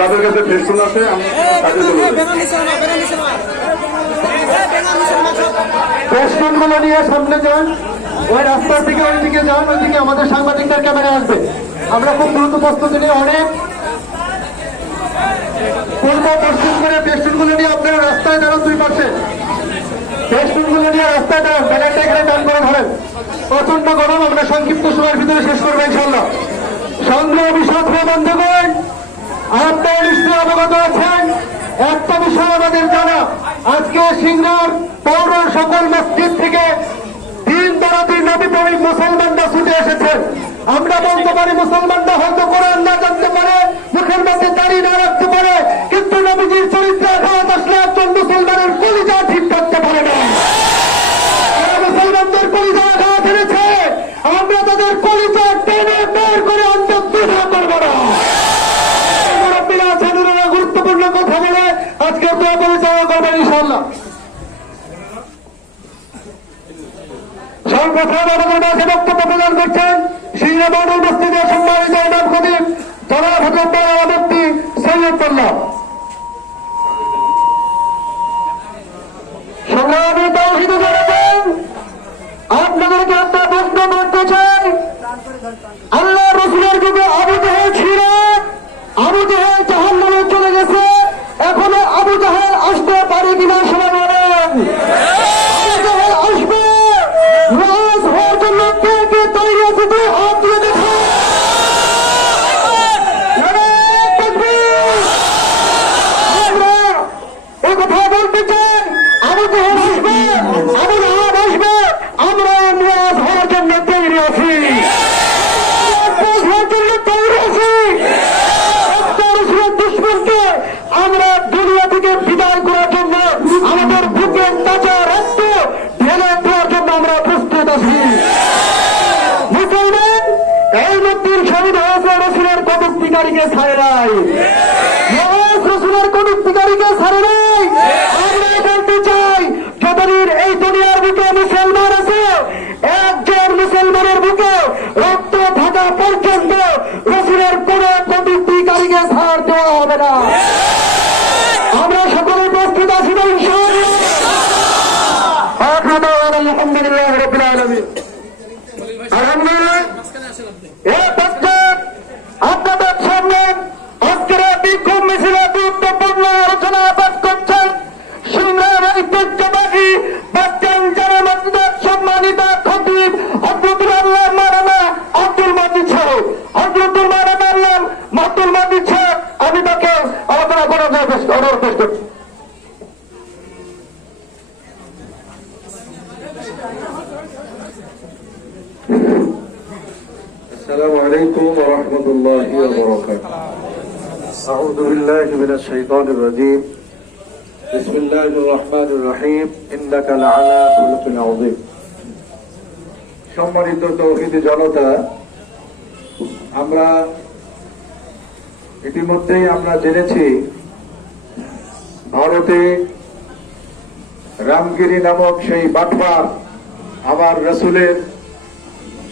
যাদের কাছে ফেসবুক আছে ফেসবুকগুলো নিয়ে সামনে যান, ওই রাস্তার দিকে ওইদিকে যান, ওইদিকে আমাদের সাংবাদিকদের ক্যামেরা আসবে। আমরা খুব দ্রুত প্রস্তুতি নিয়ে অনেক পূর্ব পশ্চিম করে ফেসবুকগুলো নিয়ে আপনারা রাস্তায় দাঁড়ান, দুই পাশে ফেসবুকগুলো নিয়ে রাস্তায় দাঁড়ান, ব্যানারটা এখানে টান করে ধরেন। প্রচন্ড গরম, আমরা সংক্ষিপ্ত সময়ের ভিতরে শেষ করবো ইনশাল্লাহ। সংগ্রহ বিষয় বন্ধ করেন। আপনারা নিশ্চয়ই অবগত আছেন, একটা বিষয় আমাদের জানা, আজকে সিংড়ার পৌর সকল মসজিদ থেকে দিন দরাতি নবী প্রেমিক মুসলমানরা ছুটে এসেছেন। আমরা বলতে পারি মুসলমানরা হয়তো কোরআন না জানতে পারে, মুখের মধ্যে দাঁড়িয়ে না রাখতে পারে, কিন্তু নবীজির চরিত্রে আঘাত আসলে একজন মুসলমানের কলিজা ঠিক থাকতে পারে না। মুসলমানদের কলিজা আঘাত এনেছে, আমরা তাদের কলিজা টেনে বের করে অন্তর্দ্বিধা করবো না। গুরুত্বপূর্ণ কথা বলে আজকে পরিচালনা করবেন ইনশাআল্লাহ। সর্বপ্রথম আমাদের মাঝে বক্তব্য প্রদান করছেন সিংড়া মডেল মসজিদের সম্মানিত ইমাম খতিব জনাব হযরত মুফতি সৈয়দুল্লাহ। সংগ্রামী তাওহীদ জানাবেন, আপনাদেরকে একটা প্রশ্ন করতে চাই। আল্লাহ রাসূলের যুগে আবু জাহেল ছিল, আবু জাহেল জাহান্নামে চলে গেছে, এখনো আবু জাহেল আসতে পারে কিনা সবাই বলেন? আবু জাহেল আসবে, নামাজ হওয়ার জন্য কে কে তৈরি আছে তো হাত তুলে দেখো। আমরা এ কথা বলতে চাই, আবু জাহেল আসবে, আবু জাহেল আসবে, আমরা নামাজ হওয়ার জন্য তৈরি আছি, আমরা দুনিয়া থেকে বিদায় করার জন্য, আমাদের বুকের তাজা রক্ত ঢেলে দেওয়ার জন্য আমরা প্রস্তুত আছি। মুসলমান এই মন্দির শহীদ হয়েছে রসুলের কটুক্তিকারীকে ছাড়ে নাই, রসুলের কটুক্তিকারীকে ছাড়ে নাই। আমরা বলতে চাই, যতদিন এই দুনিয়ার বুকে মুসলমান আছে, একজন মুসলমানের বুকে রক্ত থাকা পর্যন্ত রসুলের কোন কটুক্তিকারীকে ছাড় দেওয়া হবে না। আমরা সকলে প্রস্তুত আছি তো ইনশাআল্লাহ। আলহামদুলিল্লাহ রাব্বিল আলামিন। আলহামদুলিল্লাহ। এই পর্যায়ে আপনাদের সামনে আজকের বিক্ষোভ মিছিলে গুরুত্বপূর্ণ আলোচনা পাঠ করছেন সিংড়ার ঐতিহ্যবাহী বাচ্চান জামে মসজিদের সম্মানিত খতিব হযরতুল আল্লাহ মাওলানা আব্দুল মজিদ সাহেব। হযরতুল মাওলানা আল্লাহ আব্দুল মজিদ সাহেব, আমি তাকে আলোচনা করার অনুরোধ করছি। السلام عليكم ورحمة الله وبركاته. أعوذ بالله من الشيطان الرجيم. بسم الله الرحمن الرحيم. إنك لعلى خلق عظيم. সম্মানিত তাওহীদ জনতা, আমরা ইতিমধ্যেই আমরা জেনেছি ভারতে রামগিরি নামক সেই বাটপার আমার রাসূলের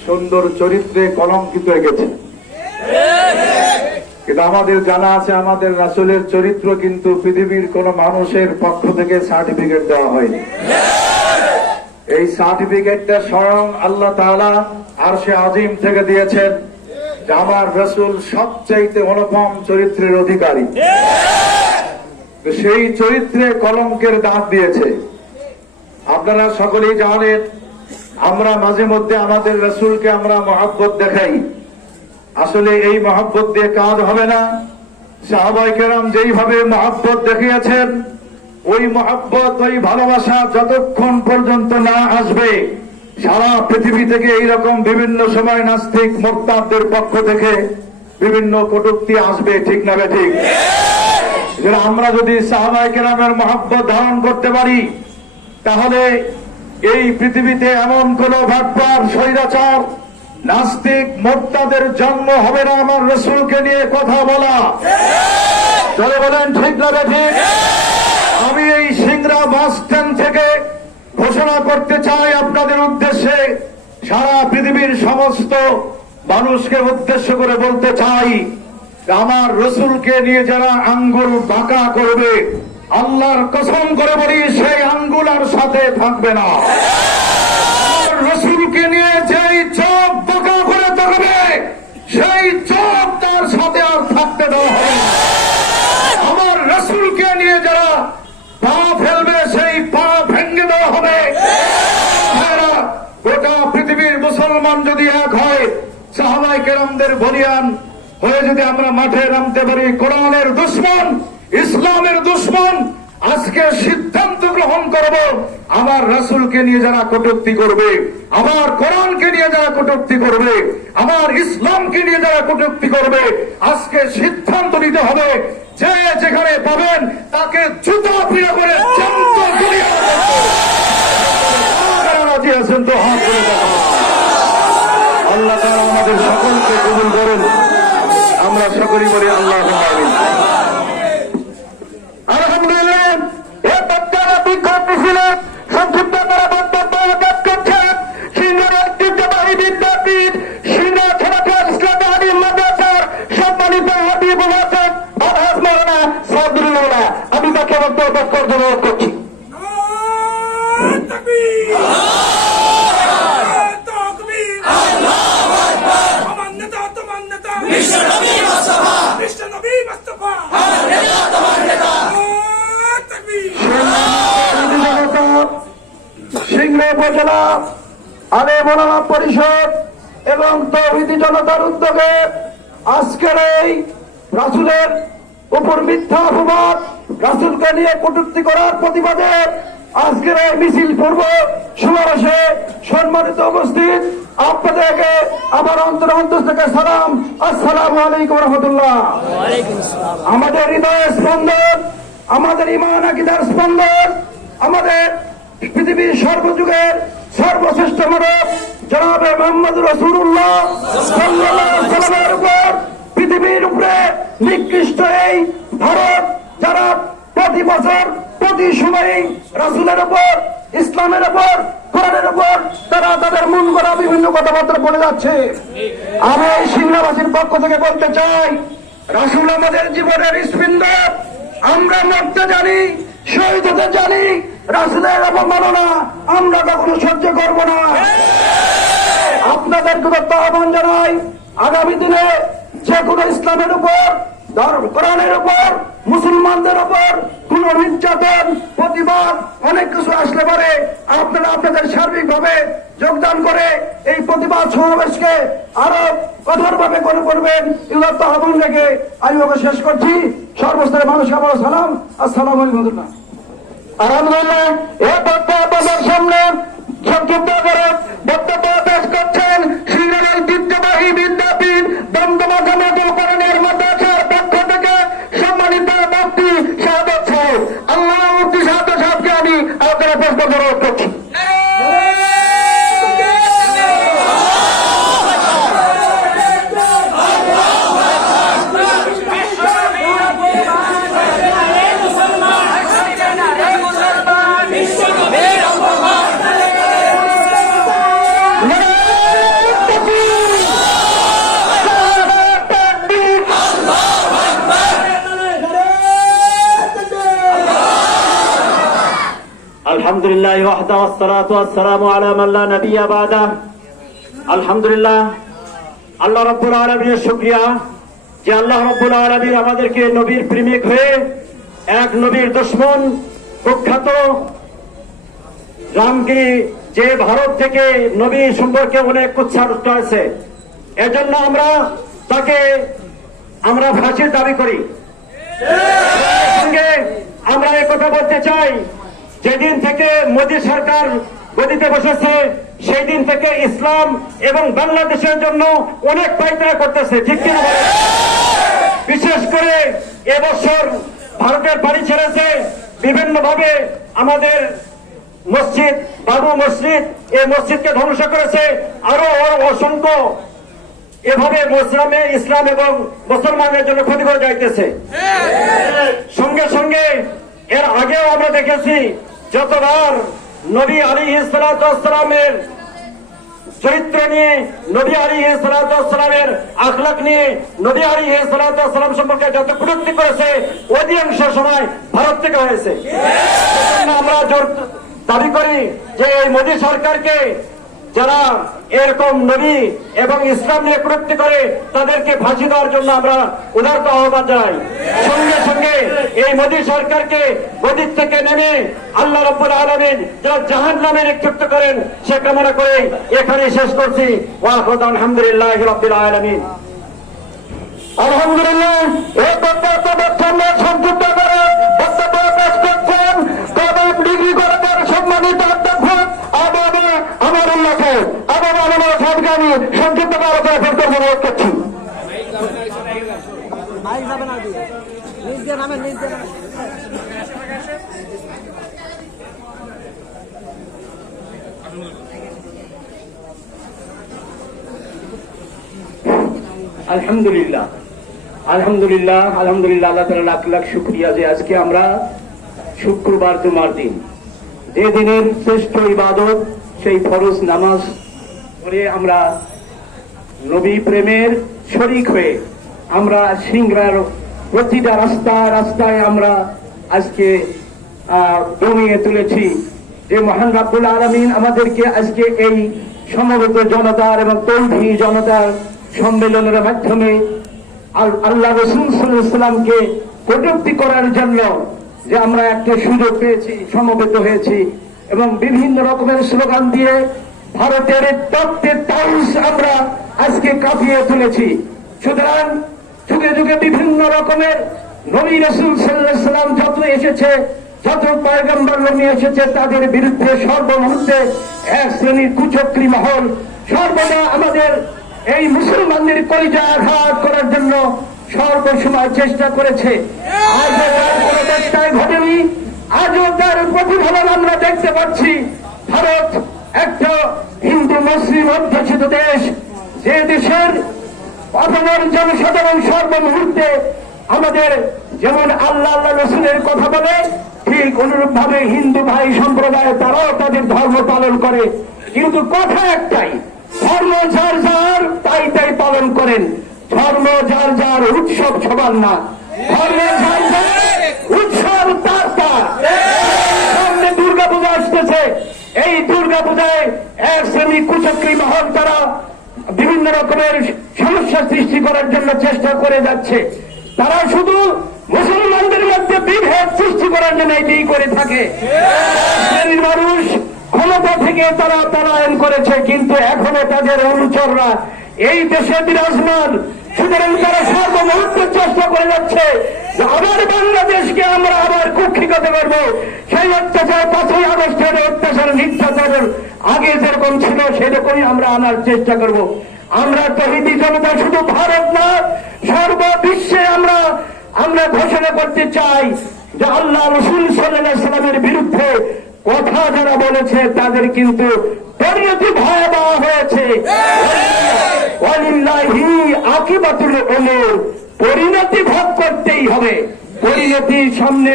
সুন্দর চরিত্রে কলঙ্কিত হয়ে গেছে। কিন্তু আমাদের জানা আছে, আমাদের রাসূলের চরিত্র কিন্তু পৃথিবীর কোন মানুষের পক্ষ থেকে সার্টিফিকেট দেওয়া হয়নি। এই সার্টিফিকেটটা স্বয়ং আল্লাহ তাআলা আরশে আজিম থেকে দিয়েছেন যে আমার রাসূল সবচাইতে অনুপম চরিত্রের অধিকারী। সেই চরিত্রে কলঙ্কের দাগ দিয়েছে। আপনারা সকলেই জানেন, আমরা মাঝে মধ্যে আমাদের রাসূলকে আমরা মহব্বত দেখাই, আসলে এই মহব্বত দিয়ে কাজ হবে না। সাহাবায়ে কেরাম যেইভাবে মহব্বত দেখিয়েছেন, ওই মহব্বত, ওই ভালোবাসা যতক্ষণ পর্যন্ত না আসবে, সারা পৃথিবী থেকে এইরকম বিভিন্ন সময় নাস্তিক মুরতাদদের পক্ষ থেকে বিভিন্ন কটূক্তি আসবে, ঠিক না ঠিক? আমরা যদি সাহাবায়ে কেরামের মহব্বত ধারণ করতে পারি, তাহলে এই পৃথিবীতে এমন কোন ভাটপার, স্বৈরাচার, নাস্তিক, মুরতাদের জন্ম হবে না আমার রাসূলকে নিয়ে কথা বলা। চলে বলেন ঠিক না ঠিক? আমি এই সিংড়া বাস স্ট্যান্ড থেকে ঘোষণা করতে চাই আপনাদের উদ্দেশ্যে, সারা পৃথিবীর সমস্ত মানুষকে উদ্দেশ্য করে বলতে চাই, আমার রসুলকে নিয়ে যারা আঙ্গুল বাঁকা করবে, আল্লাহর কসম করে বলি সেই আঙ্গুল আর সাথে থাকবে না। আমার রসুলকে নিয়ে যেই চোখ বাঁকা করে থাকবে, সেই চোখ তার সাথে আর থাকতে দেওয়া হবে না। আমার রসুলকে নিয়ে যারা পা ফেলবে, সেই পা ভেঙে দেওয়া হবে। ভাইরা, গোটা পৃথিবীর মুসলমান যদি এক হয়, সাহাবায়ে কেরামদের বলিয়ান হয়ে যদি আমরা মাঠে নামতে পারি, কোরআনের দুশমন, ইসলামের দুশমন, আজকে সিদ্ধান্ত গ্রহণ করব, আমার রাসূলকে নিয়ে যারা কটূক্তি করবে, আমার কোরআনকে নিয়ে যারা কটূক্তি করবে, আমার ইসলামকে নিয়ে যারা কটূক্তি করবে, আজকে সিদ্ধান্ত নিতে হবে যে যেখানে পাবেন তাকে জুতা পিটা করে জ্যান্ত দুনিয়া রাজি আছেন তো হাত করে দেখান। আল্লাহ তাআলা আমাদের সকলকে কবুল করুন। আমরা সকলেই বলি আল্লাহুম্মা আমিন। আলহামদুলিল্লাহ, এই বক্তব্য বিক্ষোভ মিছিলে সংক্ষিপ্ত করে বক্তব্য প্রদান করছেন সিনিয়র ঐতিহ্যবাহী বিদ্যাপীঠ সিনিয়র খেলাফত ইসলামী আলিম মাদ্রাসার সম্মানিত হাবিবুল হাসান আলহাজ মাওলানা সাদুল্লাহ। আমি তাকে বক্তব্য প্রদান অনুরোধ করছি। সিংড়া উপজেলা আলেম ওলামা পরিষদ এবং তৌহিদি জনতার উদ্যোগে আজকের এই রাসূলের উপর মিথ্যা অপবাদ, রাসূলকে নিয়ে কটূক্তি করার প্রতিবাদে আজকের এই মিছিল পূর্ব সমাবেশে সম্মানিত উপস্থিত আপনাদেরকে আমার অন্তর থেকে সালাম, আসসালামু আলাইকুম রহমতুল্লাহ। আমাদের হৃদয়ের স্পন্দন, আমাদের ঈমান আকীদার স্পন্দন, আমাদের পৃথিবীর সর্বযুগের সর্বশ্রেষ্ঠ মানব জনাবে মুহাম্মদ রাসূলুল্লাহ সাল্লাল্লাহু আলাইহি ওয়াসাল্লামের উপর, পৃথিবীর উপরে নিকৃষ্ট এই ভারত যারা প্রতি বছর প্রতি সময় রাসূলের উপর, ইসলামের উপর, কোরআনের উপর তারা তাদের মন গড়া বিভিন্ন কথাবার্তা বলে যাচ্ছে। আমি এই সিংড়াবাসীর পক্ষ থেকে বলতে চাই, রাসূল আমাদের জীবনের স্পন্দন। আমরা মরতে জানি, শহীদ হতে জানি, রাসূলের অবমাননা আমরা কখনো সহ্য করব না। আপনাদেরকে তো আহ্বান জানাই, আগামী দিনে যে কোনো ইসলামের উপর, কোরআনের উপর, মুসলমানদের উপর কোন নির্যাতন, প্রতিবাদ অনেক কিছু আসলে পারে, আপনারা আপনাদের সার্বিকভাবে যোগদান করে এই প্রতিবাদ সমাবেশকে আরো কঠোরভাবে করে করবেন। এগুলো তো আহ্বান রেখে আমি ওকে শেষ করছি। সর্বস্তরের মানুষকে আমার সালাম, আসসালামু আলাইকুম। আলহামদুলিল্লাহ, এই বক্তব্যের সামনে সংক্ষিপ্ত করে বক্তব্য পেশ করছেন সিনিয়র ঐতিহ্যবাহী বিদ্যাপীঠ দমদমা জামাতুল কোরআনের মাদ্রাসার পক্ষ থেকে সম্মানিত মুফতি শাহাদাত সাহেব। আল্লাহ মুফতি শাহাদাত সাহেবকে আমি আপনারা প্রশ্ন অনুরোধ করছি। আলহামদুলিল্লাহ ওয়াহদা ওয়াসসালাতু ওয়াসসালামু আলা মান লা নাবিয়্যা বাদা। আলহামদুলিল্লাহ, আল্লাহ রাব্বুল আলামিনের শুকরিয়া যে আল্লাহ রাব্বুল আলামিন আমাদেরকে নবীর প্রেমিক হয়ে এক নবীর দুশমন কুখ্যাত রামকে, যে ভারত থেকে নবী সম্পর্কে অনেক কুৎসারোপ করেছে, এজন্য তাকে আমরা ফাঁসির দাবি করি। সঙ্গে আমরা এই কথা বলতে চাই, যেদিন থেকে মোদী সরকার গদিতে বসেছে সেই দিন থেকে ইসলাম এবং বাংলাদেশের জন্য অনেক পায়তারা করতেছে, ঠিক কিনা বলেন? বিশেষ করে এবছর ভারতের বাড়ি ছেড়েছে, বিভিন্ন ভাবে আমাদের মসজিদ, বাবু মসজিদ, এই মসজিদকে ধ্বংস করেছে, আরো অসংখ্য এভাবে ইসলাম এবং মুসলমানদের জন্য ক্ষতি করে যাইতেছে। সঙ্গে সঙ্গে এর আগেও আমরা দেখেছি যতবার নবী আলাইহিস সালাতু ওয়াস সালামের চরিত্র নিয়ে, নবী আলাইহিস সালাতু ওয়াস সালামের আখলাক নিয়ে, নবী আলাইহিস সালাতু ওয়াস সালাম সম্পর্কে যত কটূক্তি করেছে অধিকাংশ সময় ভারত থেকে হয়েছে। সেজন্য আমরা দাবি করি যে এই মোদী সরকারকে, যারা এরকম নবী এবং ইসলাম নিয়ে কটূক্তি করে, তাদেরকে ফাঁসি দেওয়ার জন্য আমরা উদারত আহ্বান জানাই। সঙ্গে সঙ্গে এই মোদী সরকারকে গদির থেকে নেমে আল্লাহ রাব্বুল আলামিন যারা জাহান্নামে নিক্ষিপ্ত করেন সে কামনা করে এখানে শেষ করছি। ওয়া আখিরু আলহামদুলিল্লাহি রাব্বিল আলামিন। আলহামদুলিল্লাহ, এই বক্তব্য সংক্ষিপ্ত করে বক্তব্য পেশ করছেন কলেজ ডিগ্রি কলেজের সম্মানিত অধ্যক্ষ আমারুল্লাহ সাহেব। আমারুল্লাহ সাহেবকে আমি সংক্ষিপ্ত আলোচনা করতে অনুরোধ করছি। আলহামদুলিল্লাহ, আলহামদুলিল্লাহ, আলহামদুলিল্লাহ। আল্লাহ তাআলা লাখ লাখ শুকরিয়া যে আজকে আমরা শুক্রবার জুমার দিন, যে দিনের শ্রেষ্ঠ ইবাদত সেই ফরজ নামাজ পড়ে আমরা নবী প্রেমের শরীক হয়ে আমরা সিংড়ার প্রতিটা রাস্তায় আমরা আজকে জমিয়ে তুলেছি। যে মহান রাব্বুল আলামিন আমাদেরকে আজকে এই সমবেত জনতার এবং তৌহিদি জনতার সম্মেলনের মাধ্যমে আল্লাহ রাসূল সাল্লাল্লাহু আলাইহি ওয়াসাল্লামকে কটূক্তি করার জন্য যে আমরা একটা সুযোগ পেয়েছি, সমবেত হয়েছি এবং বিভিন্ন রকমের স্লোগান দিয়ে ভারতের তপ্তে তাউস আমরা আজকে কাঁপিয়ে তুলেছি। সুতরাং যুগে যুগে বিভিন্ন রকমের নবী রাসূল সাল্লাল্লাহু আলাইহি ওয়াসাল্লাম যত এসেছে, যত পয়গম্বর নবী এসেছে, তাদের বিরুদ্ধে সর্বমুহূর্তে এক শ্রেণীর কুচক্রী মহল সর্বদা আমাদের এই মুসলমানদের কলিজা আঘাত করার জন্য সর্বসময় চেষ্টা করেছে। আজও তার কোনো ব্যত্যয় ঘটেনি, আজও তার প্রতিফলন আমরা দেখতে পাচ্ছি। ভারত একটা হিন্দু মুসলিম অধ্যুষিত দেশ, যে দেশের অসমের জনসাধারণ সর্বমুহূর্তে আমাদের যেমন আল্লাহ রসুলের কথা বলে, ঠিক অনুরূপ ভাবে হিন্দু ভাই সম্প্রদায় তারাও তাদের ধর্ম পালন করে। কিন্তু কথা একটাই, ধর্ম যার যার তাই তাই পালন করেন। ধর্ম যার যার, উৎসব সবার না। ধর্ম যার যার, উৎসব তার তার। সামনে দুর্গা পূজা আসতেছে, এই দুর্গা পূজায় এক শ্রেণী কুচক্রী মহল তারা বিভিন্ন রকমের সমস্যা সৃষ্টি করার জন্য চেষ্টা করে যাচ্ছে। তারা শুধু মুসলমানদের মধ্যে বিভেদ সৃষ্টি করার জন্য এটাই করে থাকে। শ্রেণীর মানুষ ক্ষমতা থেকে তারা পলায়ন করেছে, কিন্তু এখনো তাদের অনুচররা এই দেশে বিরাজমান। সুতরাং তারা সর্বমুহূর্তে চেষ্টা করে যাচ্ছে যে আবার বাংলাদেশকে আমরা আবার কুক্ষিগত করব। সেই অত্যাচার 5ই আগস্টের অত্যাচার নির্যাতনের আগে যেরকম ছিল সেরকমই আমরা আনার চেষ্টা করব। আমরা তৌহিদি জনতা শুধু ভারত না, সর্ববিশ্বে আমরা ঘোষণা করতে চাই যে আল্লাহ রাসূল সাল্লাল্লাহু আলাইহি ওয়াসাল্লামের বিরুদ্ধে কথা যারা বলেছে তাদের কিন্তু পরিণতি ভয়াবহ হয়েছে। ওয়ালিল্লাহি আকিবাতুল উমুর, পরিণতি ভোগ করতেই হবে। পরিণতি সামনে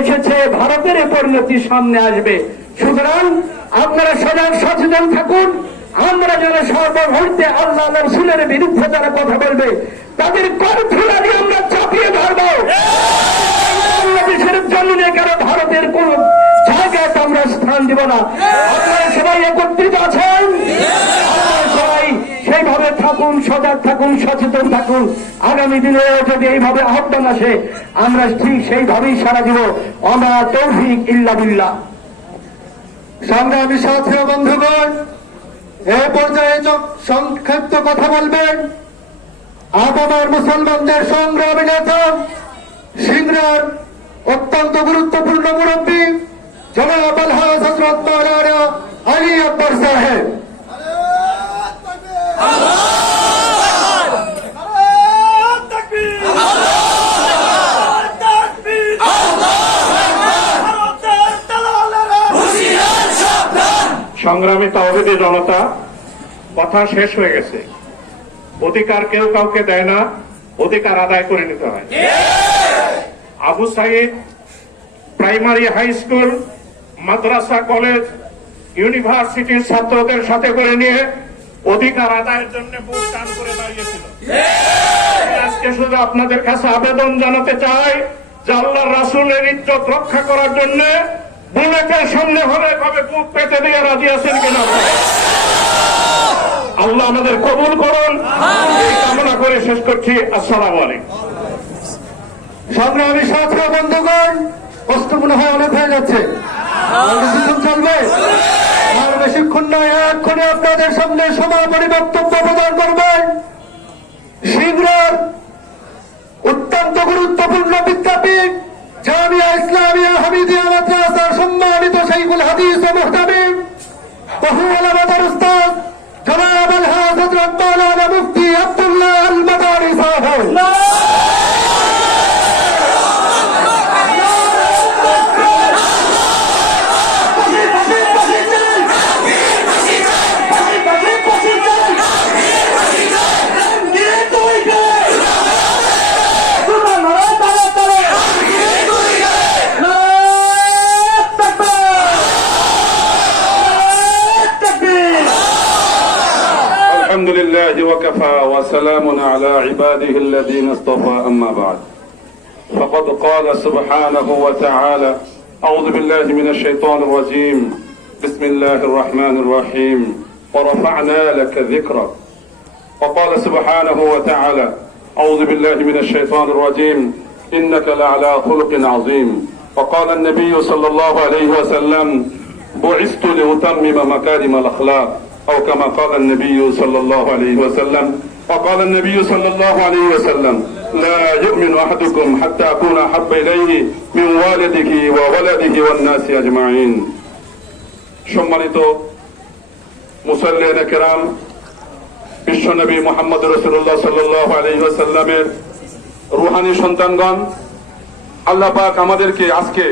এসেছে, ভারতের পরিণতি সামনে আসবে। সুতরাং আপনারা সজাগ সচেতন থাকুন। আমরা যারা সর্বমুহূর্তে আল্লাহ রাসূলের বিরুদ্ধে যারা কথা বলবে তাদের কণ্ঠলানি আমরা চাপিয়ে ধরব। বাংলাদেশের জমিনে কেন ভারতের কোন জায়গায় আমরা স্থান দিব না। আপনারা সবাই একত্রিত আছেন, সবাই সেইভাবে থাকুন, সজাগ থাকুন, সচেতন থাকুন। আগামী দিনে যদি এইভাবে আহ্বান আসে আমরা ঠিক সেইভাবেই সাড়া দিব। ওমা তৌফিক ইল্লা বিল্লাহ। সংগ্রামী সাথী ও বন্ধুগণ, এই পর্যায়ে সংক্ষিপ্ত কথা বলবেন আপামার মুসলমানদের সংগ্রামী নেতা, সিংড়ার অত্যন্ত গুরুত্বপূর্ণ মুরব্বী জনাব আলহাজ হযরত মাওলানা আলী আকবর সাহেব। সংগ্রামী তাওহীদি জনতা, কথা শেষ হয়ে গেছে। অধিকার কেউ কাউকে দেয় না, অধিকার আদায় করে নিতে হয়। Abu Saeed primary, high school, মাদ্রাসা, কলেজ ইউনিভার্সিটির ছাত্রদের সাথে করে নিয়ে অধিকার আদায়ের জন্য বুক টান করে দাঁড়িয়েছিল। আজকে শুধু আপনাদের কাছে আবেদন জানাতে চাই যে আল্লাহর রাসূলের ইজ্জত রক্ষা করার জন্য বুলেটের সামনে হলে কবে বুক পেতে দিয়ে রাজি আছেন কিনা? আল্লাহ আমাদের কবুল করুন, এই কামনা করে শেষ করছি। আসসালামু আলাইকুম। সংগ্রামী সাথী বন্ধুগণ, কষ্ট মনে হয় অনেক হয়ে যাচ্ছে, আর বেশিক্ষণ চলবে? আর বেশিক্ষণ নয়, এক্ষুনি আপনাদের সামনে সমাপনী বক্তব্য প্রদান করবেন সিংড়ার অত্যন্ত গুরুত্বপূর্ণ বিদ্যাপীঠ জামিয়া ইসলামিয়া হামিদিয়া মাদ্রাসার সম্মানিত শাইখুল হাদিস ও মুহতামিম বহুল আলামাদার উস্তাদ জনাব আল হাফেজ মাওলানা মুফতি আব্দুল্লাহ আল মাদারি সাহেব। الحمد لله وكفى وسلام على عباده الذين اصطفى أما بعد فقد قال سبحانه وتعالى أعوذ بالله من الشيطان الرجيم بسم الله الرحمن الرحيم ورفعنا لك ذكرك وقال سبحانه وتعالى أعوذ بالله من الشيطان الرجيم إنك لعلى خلق عظيم وقال النبي صلى الله عليه وسلم بعثت لأتمم مكارم الأخلاق أو كما قال النبي صلى الله عليه وسلم وقال النبي صلى الله عليه وسلم لا يؤمن أحدكم حتى أكون أحب إليه من والده وولده والناس أجمعين সম্মানিত মুসল্লিয়ানে কেরাম, বিশ্বনবী মুহাম্মদ রাসূলুল্লাহ সাল্লাল্লাহু আলাইহি ওয়াসাল্লামের রূহানী সন্তানগণ, আল্লাহ পাক আমাদেরকে আজকে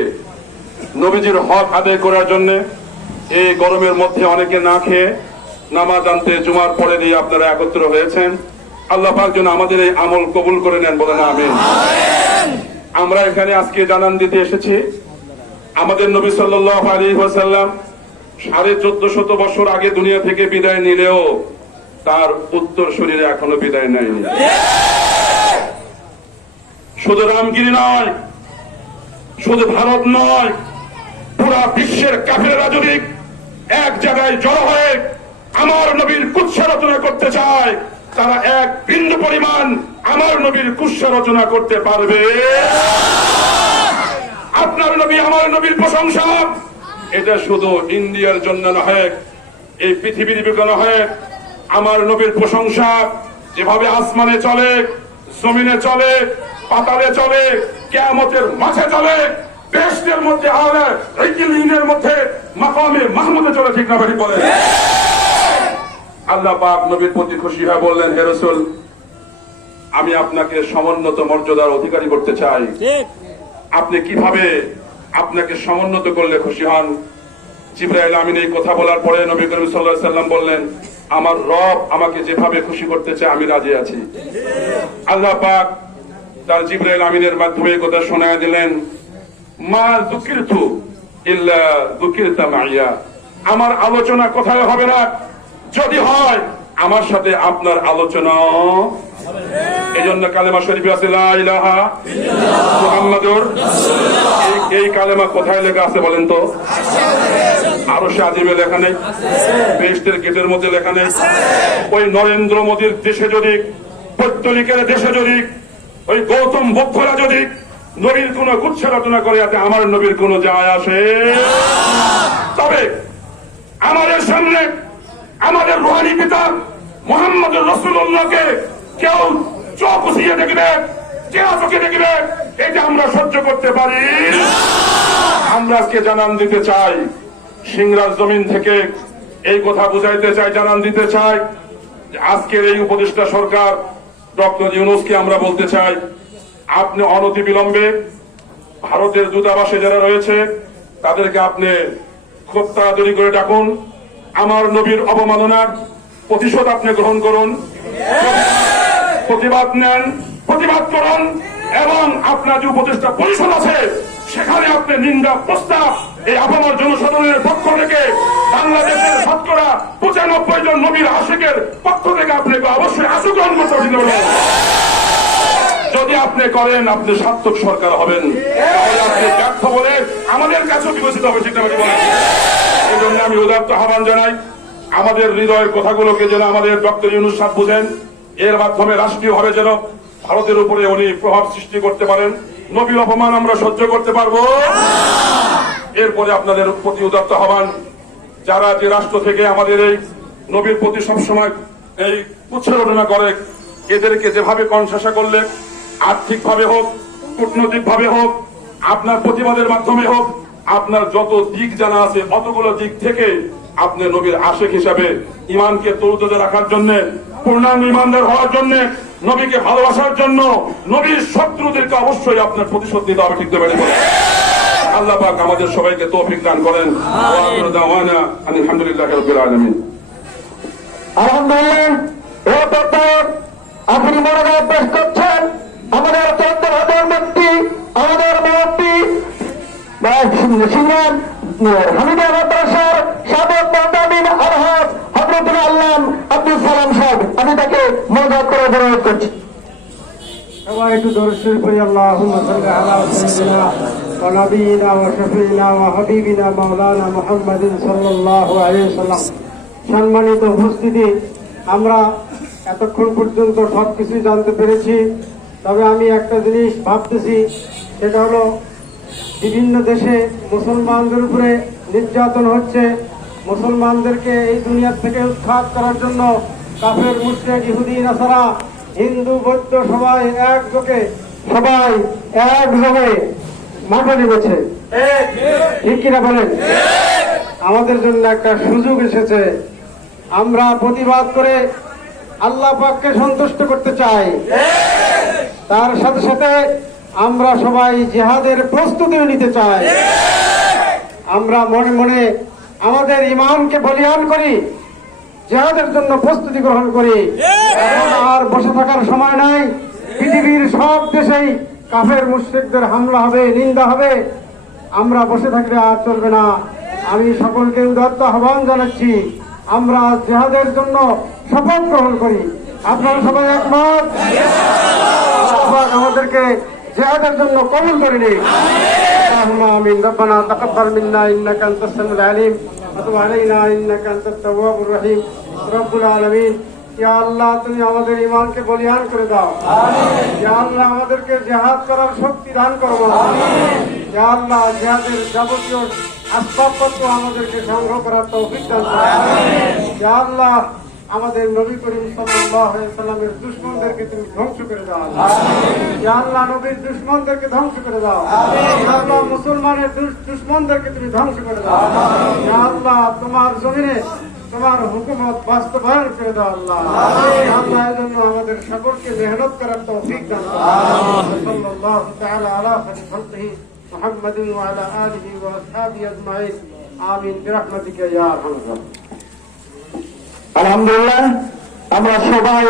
নবীজির হক আদায় করার জন্য এই গরমের মধ্যে অনেকে না খেয়ে নামাজ আনতে জুমার পরে দিয়ে আপনারা একত্র হয়েছেন। আল্লাহ পাক যেন আমাদের এই আমল কবুল করে নেন, বলেন আমিন। আমরা এখানে আজকে জানান দিতে এসেছি আমাদের নবী সাল্লাল্লাহু আলাইহি ওয়াসাল্লাম 1450 বছর আগে দুনিয়া থেকে বিদায় নিলেও তার উত্তর শরীরে এখনো বিদায় নেয়নি। শুধু রামগিরি নয়, শুধু ভারত নয়, পুরা বিশ্বের কাফেররা যদি এক জায়গায় জড়ো হয়ে আমার নবীর কুৎসা রচনা করতে চায়, তারা এক বিন্দু পরিমাণ আমার নবীর কুৎসা রচনা করতে পারবে? আপনার নবী আমার নবীর প্রশংসা এটা শুধু ইন্ডিয়ার জন্য নয়, এই পৃথিবীর বিজ্ঞান নয়। আমার নবীর প্রশংসা যেভাবে আসমানে চলে, জমিনে চলে, পাতালে চলে, কিয়ামতের মাঝে চলে, বেহেশতের মধ্যে আলা ইল্লিনের মধ্যে মাকামে মাহমুদে চলে, ঠিক না ভাই বলেন? আল্লাহ পাক নবীর প্রতি খুশি হয়ে বললেন, হে রাসূল, আমি আপনাকে সমুন্নত মর্যাদার অধিকারী করতে চাই। আপনি কিভাবে আপনাকে সমুন্নত করলে খুশি হন? জিবরাইল আমিন এই কথা বলার পরে নবী করিম সাল্লাল্লাহু আলাইহি ওয়াসাল্লাম বললেন, আমার রব আমাকে যেভাবে খুশি করতে চায় আমি রাজি আছি। আল্লাহ পাক তার জিবরাইল আমিনের মাধ্যমে এই কথা শোনায় দিলেন, মা যুকিরতু ইল্লা যুকিরতা মাইয়া। আমার আলোচনা কোথায় হবে না, যদি হয় আমার সাথে আপনার আলোচনা। এই জন্য কালেমা শরীফে আছে লা ইলাহা ইল্লাল্লাহ মুহাম্মাদুর রাসূলুল্লাহ। এই কালেমা কোথায় লেখা আছে বলেন তো? আরশে আজিমে লেখা নেই? বেহেশতের গেটের মধ্যে লেখা নেই? ওই নরেন্দ্র মোদীর দেশে যদি, পৌত্তলিকের দেশে যদি, ওই গৌতম বুদ্ধরা যদি নবীর কোন কুৎসা রচনা করে, যাতে আমার নবীর কোন যায় আসে? তবে আমাদের সামনে আমাদের রুহানি পিতা মুহাম্মদুর রাসূলুল্লাহকে কেউ চোখ উঠিয়ে দেখবে, চেহারা চোখে দেখবে, এটা আমরা সহ্য করতে পারি? আমরা আজকে জানান দিতে চাই, সিংড়ার জমিন থেকে এই কথা বুঝাইতে চাই, জানান দিতে চাই, আজকের এই উপদেষ্টা সরকার ডক্টর ইউনূসকে আমরা বলতে চাই, আপনি অনতি বিলম্বে ভারতের দূতাবাসে যারা রয়েছে তাদেরকে আপনি খুব তাড়াতাড়ি করে ডাকুন। আমার নবীর অবমাননার প্রতিশোধ আপনি গ্রহণ করুন, প্রতিবাদ নেন, প্রতিবাদ করুন, এবং আপনার যে উপদেষ্টা পরিষদ আছে সেখানে আপনি নিন্দা প্রস্তাব এই আপামর জনসাধারণের পক্ষ থেকে বাংলাদেশের 95% জন নবীর আশিকের পক্ষ থেকে আপনাকে অবশ্যই আশুগ্রহণ করতে হবে। যদি আপনি করেন আপনি সার্থক সরকার হবেন, তাহলে আপনি ব্যর্থ বলে আমাদের কাছেও বিবেচিত হবে। সেটা আমি বলেন, এই জন্য আমি উদাত্ত আহ্বান জানাই আমাদের হৃদয়ের কথাগুলোকে যেন আমাদের ডক্টর ইউনূস সাহেব বুঝেন, এর মাধ্যমে রাষ্ট্রীয়ভাবে যেন ভারতের উপরে উনি প্রভাব সৃষ্টি করতে পারেন। নবীর অপমান আমরা সহ্য করতে পারবো। এরপরে আপনাদের প্রতি উদাত্ত আহ্বান, যারা যে রাষ্ট্র থেকে আমাদের এই নবীর প্রতি সবসময় এই উৎসাহনা করে, এদেরকে যেভাবে কনসাসা করলে আর্থিক ভাবে হোক, কূটনৈতিক ভাবে হোক, আপনার প্রতিবাদের মাধ্যমে হোক, আপনার যত দিক জানা আছে অতগুলো দিক থেকে আপনি নবীর আশিক হিসাবে ইমানকে তরুতাজা রাখার জন্য, পূর্ণাঙ্গ ইমানদার হওয়ার জন্য, নবীকে ভালোবাসার জন্য নবীর শত্রুদেরকে অবশ্যই আপনার প্রতিশোধ নিতে হবে। ঠিক দেবেন। আল্লাহ পাক আমাদের সবাইকে তৌফিক দান করেন। ওয়া আখিরু দাওয়ানা আলহামদুলিল্লাহি রাব্বিল আলামিন। আলহামদুলিল্লাহ। এরপর আপনি মনোনয়ন পেশ করছেন আমাদের অত্যন্ত প্রধানমন্ত্রী, আমাদের মন্ত্রী সিনিয়র হামিদা মাদ্রাসার সাবেক মোহতামিম আলহাজ হযরতুল আল্লাম আব্দুল সালাম সাহেব। আমি তাকে মনোনয়ন করে অনুরোধ করছি। সবাই একটু দরুদ শরীফ পড়ি। আল্লাহুম্মা সাল্লি আলা সাইয়্যিদিনা ওয়া নাবিয়িনা ওয়া শাফিঈনা ওয়া হাবিবিনা মাওলানা মুহাম্মাদিন সাল্লাল্লাহু আলাইহি ওয়াসাল্লাম। সম্মানিত উপস্থিতি, আমরা এতক্ষণ পর্যন্ত সবকিছু জানতে পেরেছি, তবে আমি একটা জিনিস ভাবতেছি, সেটা হলো বিভিন্ন দেশে মুসলমানদের উপরে নির্যাতন হচ্ছে। মুসলমানদেরকে এই দুনিয়া থেকে উৎখাত করার জন্য কাফের, মুশরিক, ইহুদি, নাসারা, হিন্দু, বৌদ্ধ সবাই একযোগে মাঠে নেমেছে। ঠিক কিনা বলেন? আমাদের জন্য একটা সুযোগ এসেছে। আমরা প্রতিবাদ করে আল্লাহ পাককে সন্তুষ্ট করতে চাই। তার সাথে সাথে আমরা সবাই জিহাদের প্রস্তুতিও নিতে চাই। আমরা মনে মনে আমাদের ঈমানকে বলিয়ান করি, জিহাদের জন্য প্রস্তুতি গ্রহণ করি। এখন আর বসে থাকার সময় নাই। পৃথিবীর সব দেশেই কাফের মুশরিকদের হামলা হবে, নিন্দা হবে। আমরা বসে থাকলে আর চলবে না। আমি সকলকে উদাত্ত আহ্বান জানাচ্ছি, আমরা জিহাদের জন্য শপথ গ্রহণ করি। আপনারা সবাই একমত? আল্লাহ আমাদেরকে জিহাদের জন্য কবুল করে নিন। আল্লাহুম্মা আমিন। রব্বানা তাকাব্বাল মিন্না ইন্নাকা আনতাস সামিউল আলিম ওয়া তুব আলাইনা ইন্নাকা আনতাত তাওয়াবুর রহিম। রব্বুল আলামিন, ইয়া আল্লাহ তুমি আমাদের ঈমানকে বলিয়ান করে দাও। ইয়া আল্লাহ আমাদেরকে জিহাদ করার শক্তি দান করো। ইয়া আল্লাহ জিহাদের যাবতীয় আসবাবপত্র আমাদেরকে সংগ্রহ করার তৌফিক দান করো। ইয়া আল্লাহ আমাদের নবী করিম সাল্লাল্লাহু আলাইহি ওয়াসাল্লামের দুশমনদেরকে তুমি ধ্বংস করে দাও। ইয়া আল্লাহ নবীর দুশমনদেরকে ধ্বংস করে দাও। ইয়া আল্লাহ মুসলমানের দুশমনদেরকে তুমি ধ্বংস করে দাও। ইয়া আল্লাহ তোমার জমিনে তোমার হুকুমত বাস্তবায়ন করে দাও। আল্লাহ আল্লাহ এর জন্য আমাদের সকলকে মেহনত করার তৌফিক দান করো। সাল্লাল্লাহু তাআলা আলা খালিহি মুহাম্মাদিন ওয়া আলা আলিহি ওয়া আসহাবিহি আজমাইন। আমিন বিরহমাতিকা ইয়া আরহামার রাহিমিন। আলহামদুলিল্লাহ, আমরা সবাই